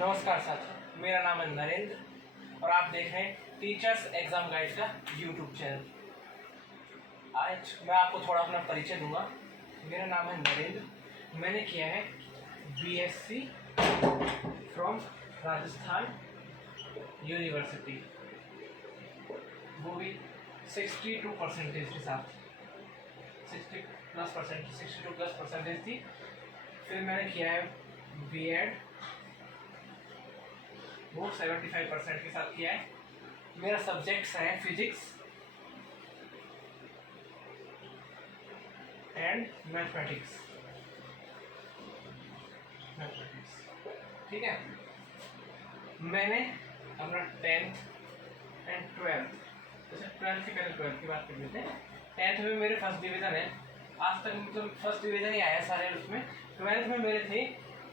नमस्कार साथियों, मेरा नाम है नरेंद्र और आप देख रहे हैं टीचर्स एग्जाम गाइड का यूट्यूब चैनल। आज मैं आपको थोड़ा अपना परिचय दूंगा। मेरा नाम है नरेंद्र, मैंने किया है बीएससी फ्रॉम राजस्थान यूनिवर्सिटी, वो भी 62% के साथ। 62+ परसेंटेज थी। फिर मैंने किया है बीएड, वो 75% के साथ किया है। मेरा सब्जेक्ट्स है फिजिक्स एंड मैथमेटिक्स। ठीक है, मैंने अपना 10th एंड 12th, जैसे 12th से पहले 12th की बात कर लेते हैं। 10th में मेरे फर्स्ट डिवीज़न है, आज तक मतलब फर्स्ट डिवीज़न ही आया सारे उसमें। 12th में मेरे थे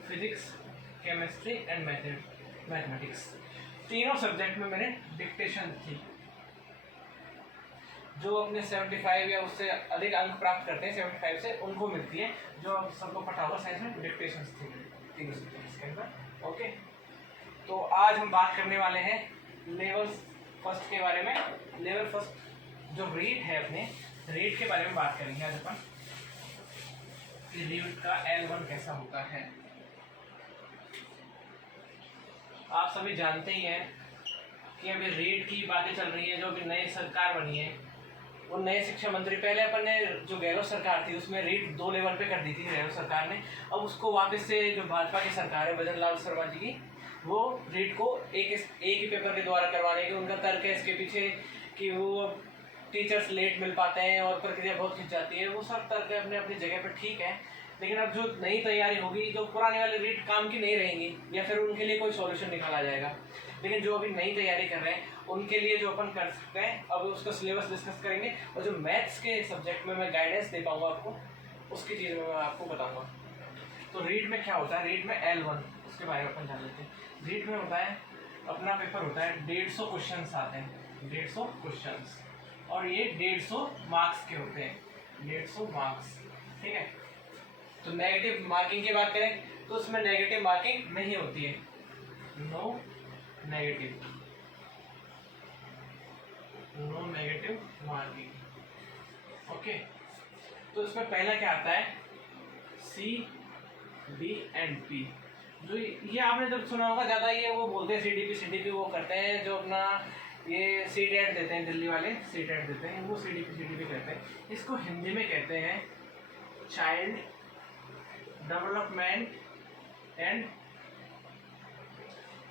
फिजिक्स, केमिस्ट्री एंड मैथमेटिक्स। तीनों सब्जेक्ट में मैंने डिक्टेशन थी। जो अपने 75 या उससे अधिक अंक प्राप्त करते हैं 75 से, उनको मिलती है। जो सबको पता होगा साइंस में डिक्टेशन थी तीनों सब्जेक्ट्स के अंदर। ओके, तो आज हम बात करने वाले हैं लेवल फर्स्ट के बारे में। लेवल फर्स्ट जो रीड है, अपने रीड के बारे में बात करेंगे आज अपन कि रीड का L1 कैसा होता है। आप सभी जानते ही हैं कि अभी रीड की बातें चल रही है। जो अभी नई सरकार बनी है, वो नए शिक्षा मंत्री, पहले अपन ने जो गहलोत सरकार थी उसमें रीड 2 लेवल पे कर दी थी गहलोत सरकार ने। अब उसको वापस से जो भाजपा की सरकार है भजन लाल शर्मा जी की, वो रीड को एक ही पेपर के द्वारा करवाने की उनका तर्क है इसके पीछे कि वो टीचर्स लेट मिल पाते हैं और प्रक्रिया बहुत खिंच जाती है। वो सब तर्क अपने अपनी जगह पर ठीक है, लेकिन अब जो नई तैयारी होगी, जो पुराने वाले रीड काम की नहीं रहेंगी या फिर उनके लिए कोई सॉल्यूशन निकाला जाएगा। लेकिन जो अभी नई तैयारी कर रहे हैं उनके लिए जो अपन कर सकते हैं, अब उसका सिलेबस डिस्कस करेंगे। और जो मैथ्स के सब्जेक्ट में मैं गाइडेंस दे पाऊंगा आपको, उसकी चीज़ में मैं आपको बताऊंगा। तो रीड में क्या होता है, रीड में L1, उसके बारे में अपन जान लेते हैं। रीड में होता है, अपना पेपर होता है, 150 क्वेश्चन आते हैं, 150 क्वेश्चन, और ये 150 मार्क्स के होते हैं, 150 मार्क्स। ठीक है, तो नेगेटिव मार्किंग की बात करें तो उसमें नेगेटिव मार्किंग नहीं होती है, नो नेगेटिव मार्किंग। ओके, तो इसमें पहला क्या आता है, C, D एंड P। जो ये आपने जब सुना होगा ज़्यादा, ये वो बोलते हैं CDP वो करते हैं। जो अपना ये CTET देते हैं, दिल्ली वाले CTET देते हैं, वो CDP कहते हैं। इसको हिंदी में कहते हैं चाइल्ड डेवलपमेंट एंड,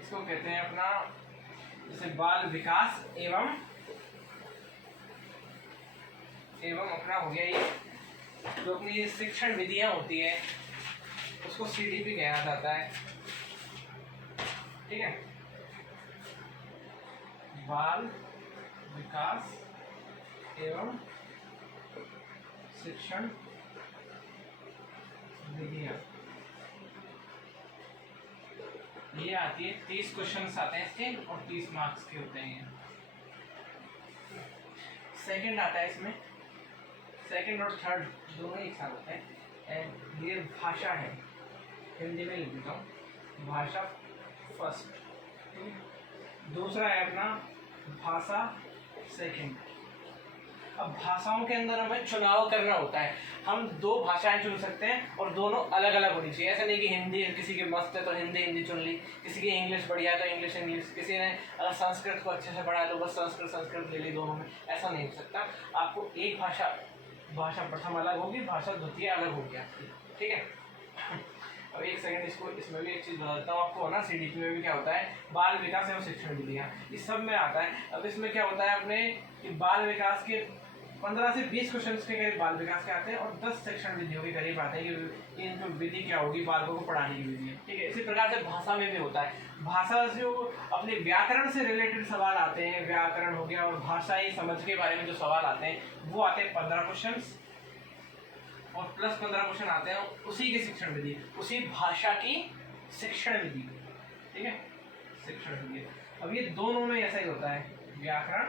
इसको कहते हैं अपना जैसे बाल विकास एवं अपना हो गया ये जो अपनी शिक्षण विधियां होती है, उसको CDP कहा जाता है। ठीक है, बाल विकास एवं शिक्षण विधियां, ये आती है। 30 क्वेश्चन आते हैं इसके और 30 मार्क्स के होते हैं। सेकंड आता है, इसमें सेकंड और थर्ड दोनों एक साथ होते हैं। एंड ये भाषा है, हिंदी में लिख देता हूँ, भाषा फर्स्ट। दूसरा है अपना भाषा सेकंड। अब भाषाओं के अंदर हमें चुनाव करना होता है। हम 2 भाषाएं चुन सकते हैं और दोनों अलग अलग होनी चाहिए। ऐसा नहीं कि हिंदी किसी की मस्त है तो हिंदी चुन ली, किसी की इंग्लिश बढ़िया है तो इंग्लिश, किसी ने अगर संस्कृत को अच्छे से पढ़ा है तो बस संस्कृत ले ली। दोनों में ऐसा नहीं हो सकता। आपको एक भाषा प्रथम अलग होगी, भाषा द्वितीय अलग होगी आपकी। ठीक है, अब एक सेकंड, इसमें भी एक चीज़ बता देता हूँ आपको ना। CDP में भी क्या होता है, बाल विकास एवं शिक्षण विधियाँ, इस सब में आता है। अब इसमें क्या होता है अपने कि बाल विकास के 15 से 20 क्वेश्चन के करीब बाल विकास के आते हैं और 10 शिक्षण विधियों के करीब आते हैं कि इनकी विधि क्या होगी, बालकों को पढ़ाने की विधि है। ठीक है, इसी प्रकार से भाषा में भी होता है। भाषा से अपने व्याकरण से रिलेटेड सवाल आते हैं, व्याकरण हो गया, और भाषाई समझ के बारे में जो सवाल आते हैं वो आते हैं 15 क्वेश्चन, और प्लस 15 क्वेश्चन आते हैं उसी की शिक्षण विधि, उसी भाषा की शिक्षण विधि। ठीक है, शिक्षण विधि। अब ये दोनों में ऐसा ही होता है, व्याकरण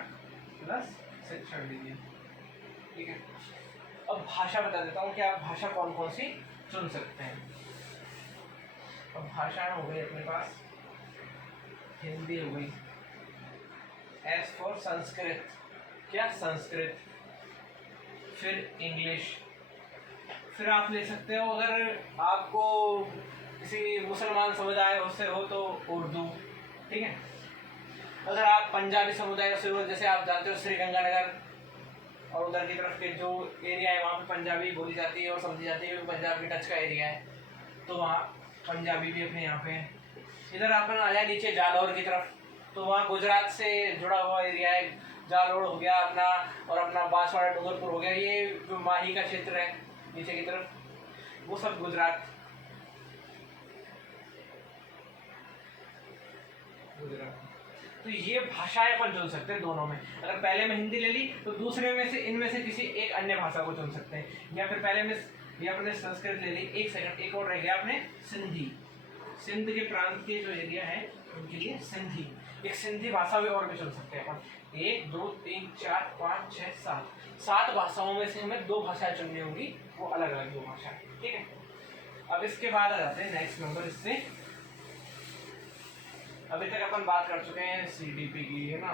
प्लस शिक्षण विधि। ठीक है, अब भाषा बता देता हूँ कि आप भाषा कौन कौन सी चुन सकते हैं। अब भाषाएं हो गई अपने पास हिंदी हो गई। एस फॉर संस्कृत, क्या संस्कृत। फिर इंग्लिश। फिर आप ले सकते हो अगर आपको किसी मुसलमान समुदाय से हो तो उर्दू, ठीक है। अगर आप पंजाबी समुदाय से हो, जैसे आप जानते हो श्रीगंगानगर और उधर की तरफ के जो एरिया है वहाँ पे पंजाबी बोली जाती है और समझी जाती है क्योंकि पंजाब की टच का एरिया है, तो वहाँ पंजाबी भी अपने यहाँ पे है। इधर अपन आ जाए नीचे जालौर की तरफ, तो वहाँ गुजरात से जुड़ा हुआ एरिया है, जालौर हो गया अपना, और अपना बांसवाड़ा डूंगरपुर हो गया, ये जो माही का क्षेत्र है नीचे की तरफ, वो सब गुजरात। तो ये भाषाएं अपन चुन सकते हैं दोनों में। अगर पहले में हिंदी ले ली तो दूसरे में से इनमें से किसी एक अन्य भाषा को चुन सकते हैं, या फिर पहले में ये अपने संस्कृत ले ली। एक सेकंड, एक और रह गया अपने सिंधी। सिंध के प्रांत के जो एरिया है उनके लिए सिंधी, एक सिंधी भाषा भी और भी चुन सकते हैं अपन। 1 2 3 4 5 6 7 भाषाओं में से हमें 2 भाषाएं चुननी होंगी, वो अलग अलग 2 भाषाएं, ठीक है। अब इसके बाद आ जाते हैं नेक्स्ट नंबर। इससे अभी तक अपन बात कर चुके हैं CDP की, है ना।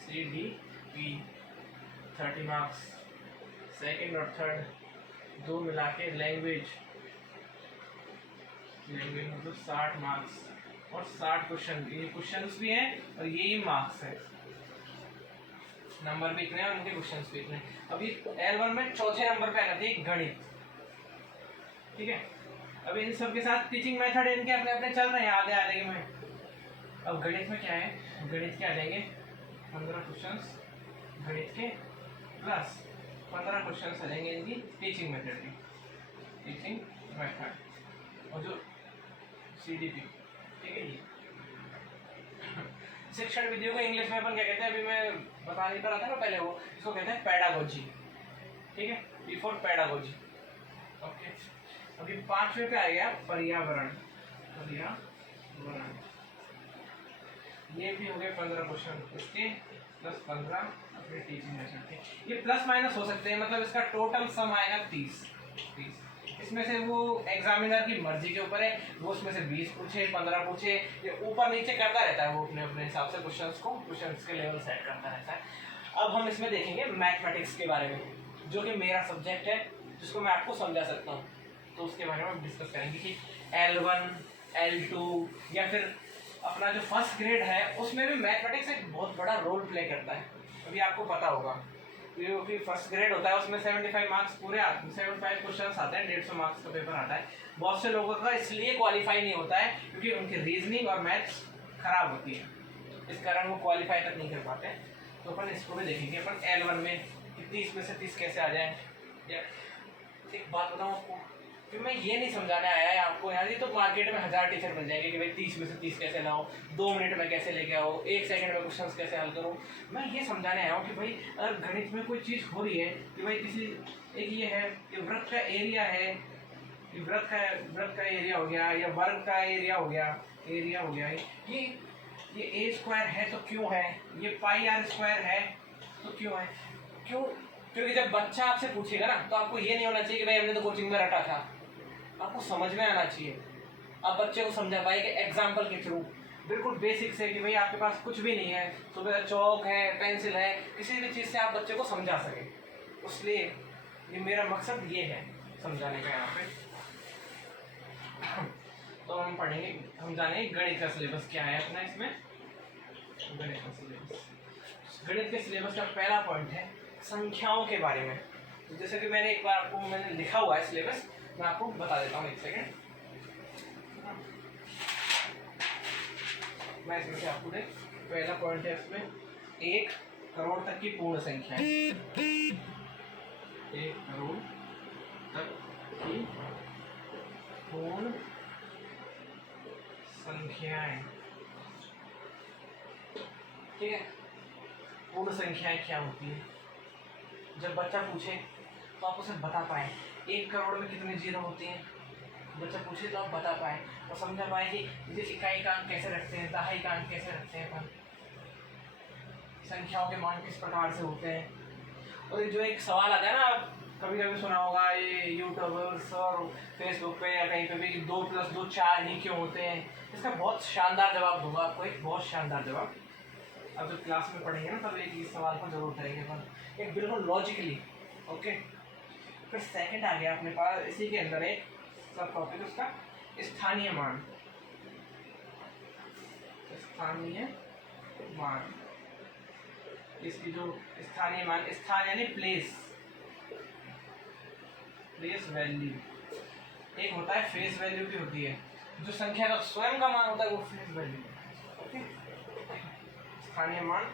CDP 30 मार्क्स, सेकंड और थर्ड 2 मिला के लैंग्वेज मतलब 60 मार्क्स और 60 क्वेश्चन। ये क्वेश्चंस भी हैं और यही मार्क्स है, नंबर भी इतने हैं और उनके क्वेश्चंस भी इतने हैं। अभी L1 में चौथे नंबर पे आ जाती है गणित, ठीक है। अब इन सब के साथ टीचिंग मेथड इनके अपने अपने चल रहे हैं आधे आधे में। अब गणित में क्या है, गणित के आ जाएंगे 15 क्वेश्चंस गणित के, प्लस 15 क्वेश्चंस आ जाएंगे इनकी टीचिंग मेथड की, टीचिंग मेथड और जो CDP, ठीक है जी। शिक्षण विधियों को इंग्लिश में अपन क्या कहते हैं, अभी मैं बता नहीं पा रहा था ना पहले, वो इसको कहते हैं पेडागोजी, ठीक है, P for पेडागोजी, ओके। अभी 5वें पे आ गया पर्यावरण। पर्यावरण ये भी हो गए 15 क्वेश्चन इसके, प्लस 15 अपने टीचिंग मेथड के। ये प्लस माइनस हो सकते हैं, मतलब इसका टोटल सम आएगा 30। इसमें से वो एग्जामिनर की मर्जी के ऊपर है, वो उसमें से 20 पूछे 15 पूछे, ये ऊपर नीचे करता रहता है वो अपने अपने हिसाब से क्वेश्चंस के लेवल सेट करता रहता है। अब हम इसमें देखेंगे मैथमेटिक्स के बारे में, जो कि मेरा सब्जेक्ट है, जिसको मैं आपको समझा सकता हूँ, तो उसके बारे में डिस्कस करेंगे कि L1 L2 या फिर अपना जो फर्स्ट ग्रेड है उसमें भी मैथमेटिक्स एक बहुत बड़ा रोल प्ले करता है। अभी आपको पता होगा क्योंकि फर्स्ट ग्रेड होता है उसमें 75 मार्क्स पूरे आते हैं, 75 क्वेश्चन आते हैं, 150 मार्क्स का पेपर आता है। बहुत से लोगों का इसलिए क्वालिफाई नहीं होता है क्योंकि उनकी रीजनिंग और मैथ्स खराब होती है, इस कारण वो क्वालिफाई तक नहीं कर पाते हैं। तो अपन इसको भी देखेंगे, अपन L1 में 30 में से 30 कैसे आ जाए। एक बात बताऊँ आपको, कि मैं ये नहीं समझाने आया है आपको यार, ये तो मार्केट में 1000 टीचर मिल जाएंगे कि भाई 30 में से 30 कैसे लाओ, 2 मिनट में कैसे लेके आओ, 1 सेकंड में क्वेश्चंस कैसे हल करो। मैं ये समझाने आया हूँ कि भाई अगर गणित में कोई चीज़ हो रही है कि भाई किसी एक ये है कि वृत्त का एरिया है, वृत्त का एरिया हो गया या वर्ग का एरिया हो गया, ये a स्क्वायर है तो क्यों है, ये पाई r स्क्वायर है तो क्यों है, क्योंकि जब बच्चा आपसे पूछेगा ना तो आपको ये नहीं होना चाहिए कि भाई हमने तो कोचिंग में रटा था, आपको समझ में आना चाहिए। आप बच्चे को समझा पाएंगे एग्जाम्पल के थ्रू, बिल्कुल बेसिक से, कि भाई आपके पास कुछ भी नहीं है, सुबह चौक है, पेंसिल है, किसी भी चीज़ से आप बच्चे को समझा सके। इसलिए ये मेरा मकसद ये है समझाने का यहाँ पे। तो हम पढ़ेंगे, हम जानेंगे गणित का सिलेबस क्या है अपना इसमें। गणित के सिलेबस का पहला पॉइंट है संख्याओं के बारे में। तो जैसे कि मैंने एक बार आपको मैंने लिखा हुआ है सिलेबस, मैं आपको बता देता हूँ, एक सेकेंड। मैं इसमें से आपको देख, पहला पॉइंट है इसमें 1 करोड़ तक की पूर्ण संख्या है। 1 करोड़ तक की पूर्ण संख्याएं, ठीक है। पूर्ण संख्याएं क्या होती है, जब बच्चा पूछे तो आप उसे बता पाए 1 करोड़ में कितने जीरो होते हैं, बच्चा पूछे तो आप बता पाए और समझा पाए कि इकाई का अंक कैसे रखते हैं, दहाई का अंक कैसे रखते हैं अपन, संख्याओं के मान किस प्रकार से होते हैं। और जो एक सवाल आता है ना कभी कभी सुना होगा ये यूट्यूबर्स और फेसबुक पे या कहीं पे भी 2+2 4 ही क्यों होते हैं। इसका बहुत शानदार जवाब दूंगा आपको, एक बहुत शानदार जवाब। अब जब क्लास में पढ़ेंगे ना तब एक इस सवाल को जरूर करेंगे अपन, एक बिल्कुल लॉजिकली। ओके, फिर सेकंड आ गया अपने पास इसी के अंदर एक सब टॉपिक उसका स्थानीय मान। स्थानीय मान, इसकी जो स्थानीय मान, स्थान यानी प्लेस, प्लेस वैल्यू। एक होता है फेस वैल्यू भी होती है, जो संख्या का स्वयं का मान होता है वो फेस वैल्यू। ओके, स्थानीय मान।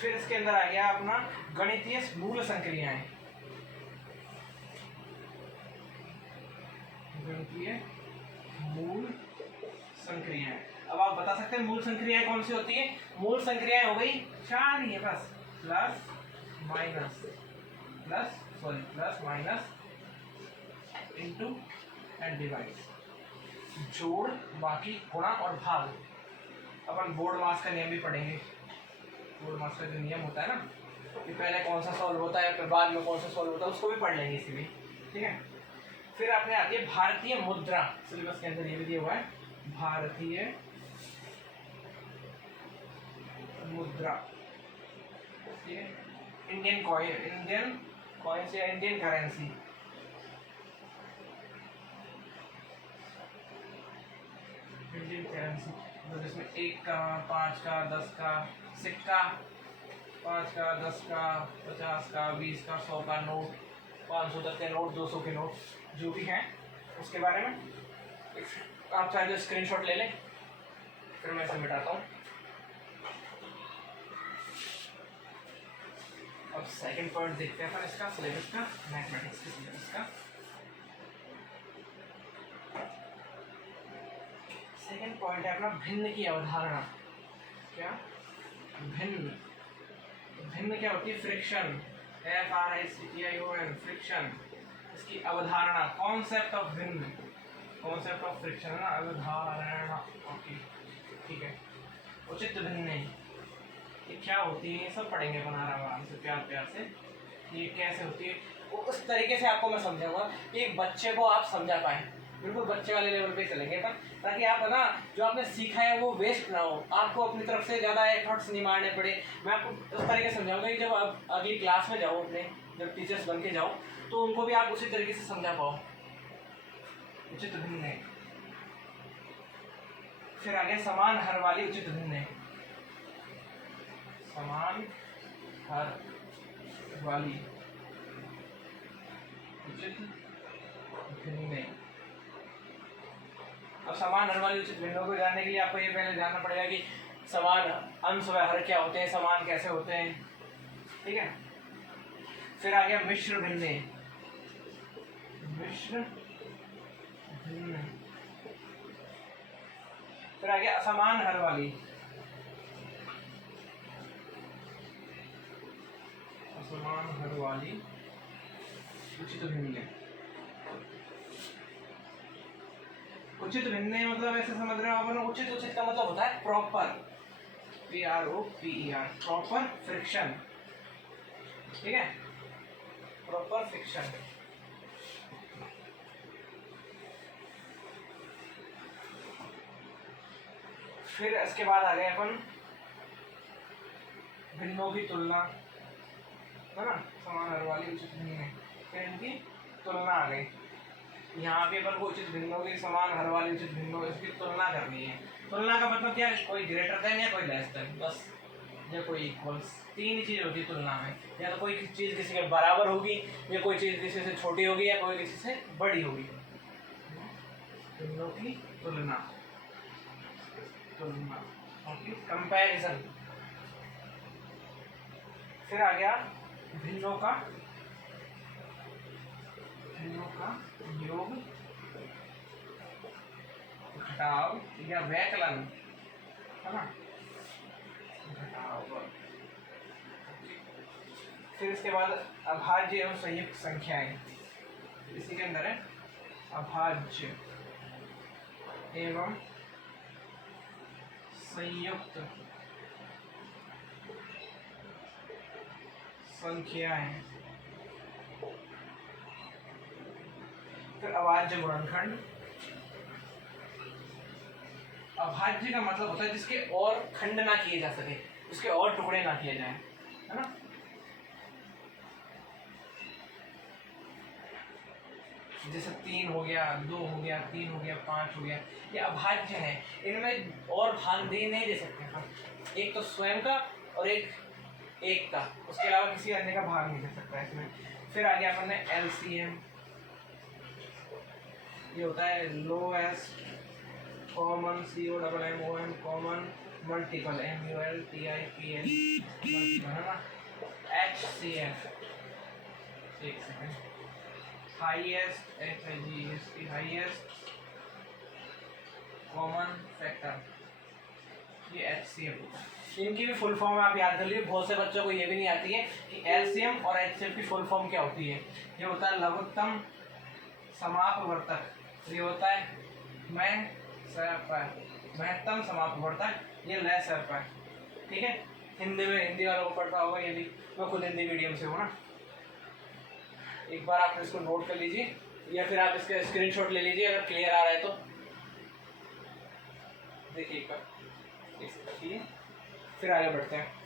फिर इसके अंदर आ गया अपना गणितीय मूल संक्रियाएं। गणितीय मूल संक्रियाएं। अब आप बता सकते हैं मूल संक्रियाएं कौन सी होती है। मूल संक्रियाएं हो गई 4 ही है बस, plus minus, plus minus, into and divide, जोड़, बाकी, गुणा और भाग। अपन बोर्ड मास का नियम भी पढ़ेंगे। बोर्ड मास का जो नियम होता है ना कि पहले कौन सा सॉल्व होता है फिर बाद में कौन सा सॉल्व होता है, उसको भी पढ़ लेंगे इसी में। ठीक है, फिर आपने आती है भारतीय मुद्रा। सिलेबस के अंदर ये भी दिया हुआ है, भारतीय मुद्रा। ठीक है, इंडियन कॉइन से इंडियन करेंसी। इंडियन करेंसी तो जिसमें 1 का, 5 का, 10 का सिक्का, 5 का, 10 का, 50 का, 20 का, 100 का नोट, 500 तक के नोट, 200 के नोट जो भी हैं उसके बारे में आप चाहे तो स्क्रीनशॉट ले लें, फिर मैं इसे मिटाता हूँ। अब सेकंड पॉइंट देखते हैं अपन इसका सिलेबस का, मैथमेटिक्स के सिलेबस का। सेकंड पॉइंट है अपना भिन्न की अवधारणा। क्या भिन्न? भिन्न क्या होती है? Friction, FRICTION, friction. इसकी अवधारणा, कॉन्सेप्ट ऑफ भिन्न, कॉन्सेप्ट ऑफ फ्रिक्शन है ना, अवधारणा। ओके ठीक है। उचित भिन्न ये क्या होती है, ये सब पढ़ेंगे अपन आराम से, प्यार प्यार से। ये कैसे होती है वो उस तरीके से आपको मैं समझाऊंगा कि एक बच्चे को आप समझा पाए, बिल्कुल बच्चे वाले लेवल पे चलेंगे अपन, ताकि आप है ना जो आपने सीखा है वो वेस्ट ना हो, आपको अपनी तरफ से ज़्यादा एफर्ट्स नहीं मारने पड़े। मैं आपको उस तरीके से समझाऊंगा कि जब आप अगली क्लास में जाओ, अपने जब टीचर्स बन के जाओ, तो उनको भी आप उसी तरीके से समझा पाओ। उचित भिन्न। फिर आगे समान हर वाली उचित भिन्न। समान हर वाली उचित भिन्न। अब समान हर वाली उचित भिन्नों को जानने के लिए आपको ये पहले जानना पड़ेगा कि समान अंश व हर क्या होते हैं, समान कैसे होते हैं। ठीक है, फिर आ गया मिश्र भिन्न। मिश्र भिन्न। फिर आ गया असमान हर वाली। असमान हर वाली उचित भिन्न। उचित भिन्न मतलब ऐसे समझ रहे हो अपन, उचित उचित का मतलब होता है प्रॉपर, PROPER, प्रॉपर फ्रिक्शन। ठीक है, प्रॉपर फ्रिक्शन। फिर इसके बाद आ गए अपन भिन्नों की तुलना, है ना, समान हर वाली उचित भिन्न, फिर इनकी तुलना आ गई। यहाँ पे अपन को उचित भिन्नों की, समान हर वाली उचित भिन्नों, इसकी तुलना करनी है। तुलना का मतलब क्या है? कोई ग्रेटर देन या कोई लेस देन, बस, या कोई इक्वल्स, तीन ही चीज होती है तुलना में। या तो कोई चीज किसी के बराबर होगी, या कोई चीज किसी से छोटी होगी, या कोई किसी से बड़ी होगी। भिन्नों की तुलना, तुलना, ओके, कंपैरिजन। फिर आ गया भिन्नों का योग, घटाव या वैकलन, है ना, घटाव। फिर इसके बाद अभाज्य एवं संयुक्त संख्याएं, इसी के अंदर है अभाज्य एवं संयुक्त संख्याएं। फिर अभाज्य गुणनखंड। अभाज्य का मतलब होता है जिसके और खंड ना किए जा सके, उसके और टुकड़े ना किए जाएं, है ना। जैसे 3 हो गया, 2 हो गया, 3 हो गया, 5 हो गया, ये अभाज्य है। इनमें और भाग दे नहीं दे सकते हम, एक तो स्वयं का और एक का, उसके अलावा किसी अन्य का भाग नहीं दे सकता इसमें। फिर आगे अपन ने एलसीएम, ये होता है lowest common COMMON common multiple MULTIPL multiple, है ना। HCF, एक second, highest HIGEST highest common factor, ये HCF होता है। इनकी भी फुल फॉर्म आप याद कर लीजिए, बहुत से बच्चों को ये भी नहीं आती है कि LCM और HCF की फुल फॉर्म क्या होती है। ये होता है लघुत्तम समापवर्तक, ये होता है महत्तम समापवर्तक, ये लय, ठीक है। हिंदी वालों को पढ़ता होगा, यदि मैं खुद हिंदी मीडियम से हूँ ना। एक बार आप इसको नोट कर लीजिए या फिर आप इसका स्क्रीनशॉट ले लीजिए अगर क्लियर आ रहा है तो। देखिए एक बार, फिर आगे बढ़ते हैं।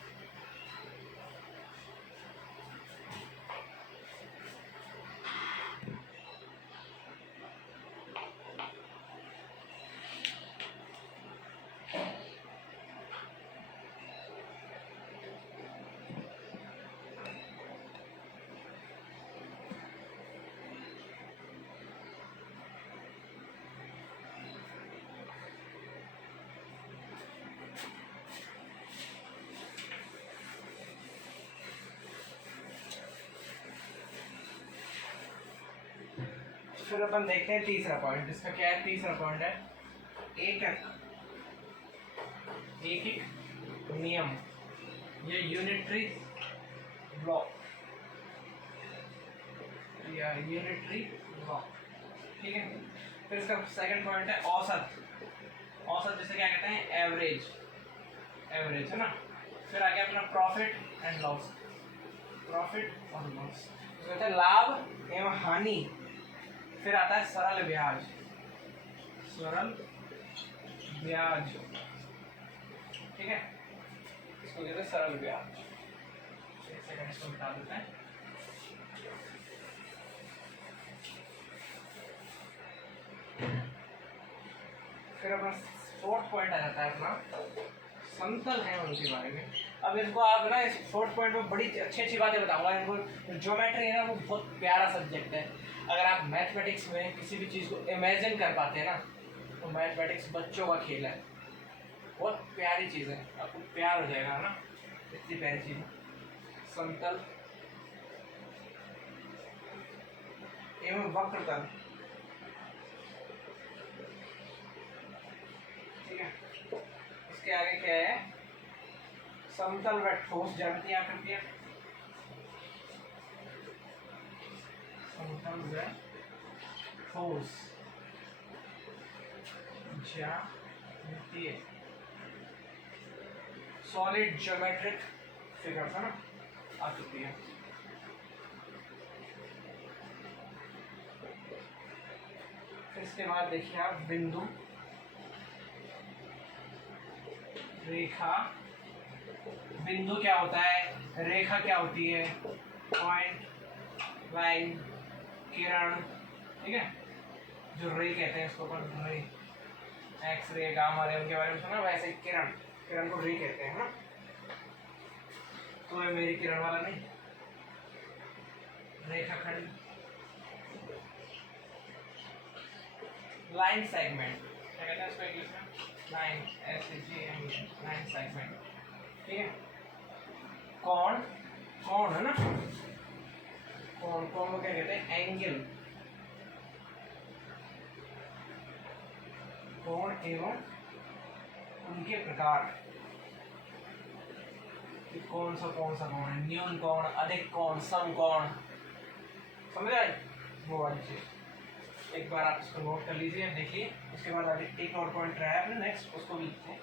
फिर अपन देखते हैं तीसरा पॉइंट। इसका क्या है? तीसरा पॉइंट है एकक नियम, ये यूनिटरी ब्लॉक या यूनिटरी ब्लॉक, ठीक है। फिर इसका सेकंड पॉइंट है औसत जिसे क्या कहते हैं? एवरेज, है ना। फिर आगे अपना प्रॉफिट एंड लॉस, और लॉस, कहते हैं लाभ एवं हानि। फिर आता है सरल ब्याज, ठीक है, इसको कहते हैं सरल ब्याज। एक सेकंड इसको बता देते हैं। फिर अपना फोर्थ पॉइंट आ जाता है अपना समतल है उनके बारे में। अब इनको आप ना इस फोर्थ पॉइंट में बड़ी अच्छी बातें बताऊंगा। इनको ज्योमेट्री है ना, वो बहुत प्यारा सब्जेक्ट है। अगर आप मैथमेटिक्स में किसी भी चीज़ को इमेजिन कर पाते हैं ना, तो मैथमेटिक्स बच्चों का खेल है, बहुत प्यारी चीज़ है, आपको प्यार हो जाएगा ना, इतनी प्यारी चीज़ है। समतल एवं वक्रतल, ठीक है। इसके आगे क्या है? समतल व ठोस ज्यामितीय आकृतियां, समतल व ठोस ज्यामितीय, सॉलिड ज्योमेट्रिक फिगर्स, है ना, आकृतियां। इसके बाद देखिए आप बिंदु, रेखा, बिंदु क्या होता है, रेखा क्या होती है, पॉइंट, लाइन, किरण, ठीक है। जो रे कहते हैं इसको अपन रे, एक्स रे, गामा रे, उनके बारे में सुना, वैसे किरण को रे कहते हैं ना। तो ये मेरी किरण वाला नहीं, रेखाखंड, लाइन सेगमेंट क्या कहते हैं इसको इंग्लिश में? लाइन, लाइन सेगमेंट, ठीक है। कोण है ना, कोण को क्या कहते हैं? एंगल, कोण एवं उनके प्रकार, कौन सा कोण है, न्यून कोण, अधिक कोण, सम कोण, समझ आए वो वाली चीज। एक बार आप इसको नोट कर लीजिए, देखिए। उसके बाद अभी एक और पॉइंट रहा है नेक्स्ट, उसको भी लिखते हैं।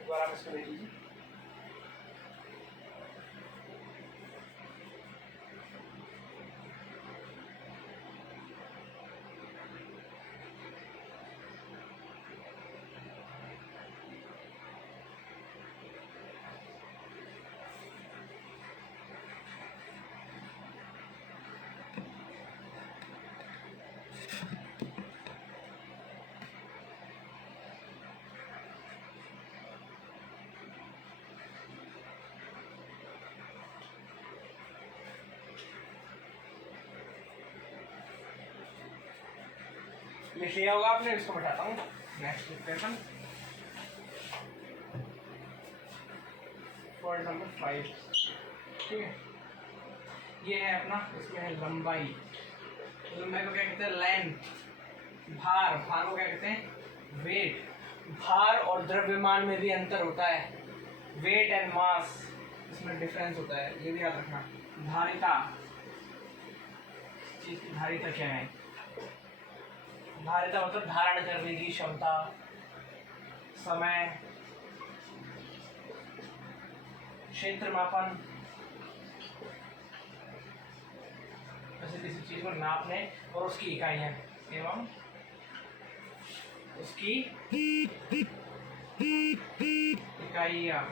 एक बार आप इसको देख लीजिए। लिख लिया होगा आपने, इसको बैठाता हूँ। नेक्स्ट क्वेश्चन, पॉइंट नंबर 5, ठीक है। ये है अपना, इसमें है लंबाई। लंबाई को क्या कहते हैं? लेंथ। भार, भार को क्या कहते हैं? वेट। भार और द्रव्यमान में भी अंतर होता है, वेट एंड मास, इसमें डिफरेंस होता है, ये भी याद रखना। धारिता, चीज की धारिता क्या है? धारिता मतलब धारण करने की क्षमता, समय, क्षेत्र मापन, ऐसे किसी चीज को नापने और उसकी इकाइयां एवं उसकी इकाइयां,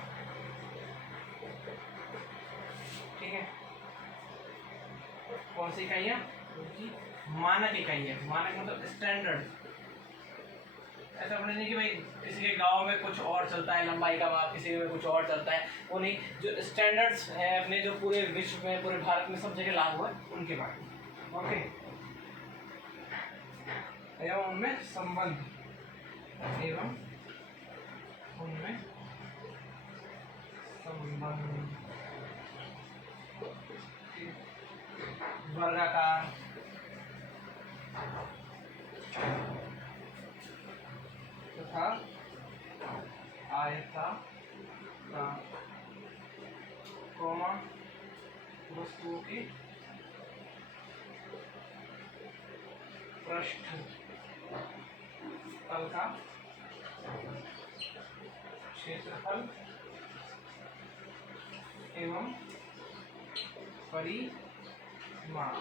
ठीक है। कौन सी इकाइयां? उनकी मानक इकाइयां। मानक मतलब स्टैंडर्ड। ऐसा अपने नहीं कि भाई किसी के गांव में कुछ और चलता है लंबाई का माप, किसी में कुछ और चलता है, वो नहीं। जो स्टैंडर्ड्स है अपने, जो पूरे विश्व में, पूरे भारत में सब जगह लागू है, उनके बारे में, ओके। एवं उनमें संबंध, एवं उनमें संबंध, वर्गाकार, तथा आयताकार, कोमा वस्तुओं की पृष्ठ तल का क्षेत्रफल एवं परिमाण।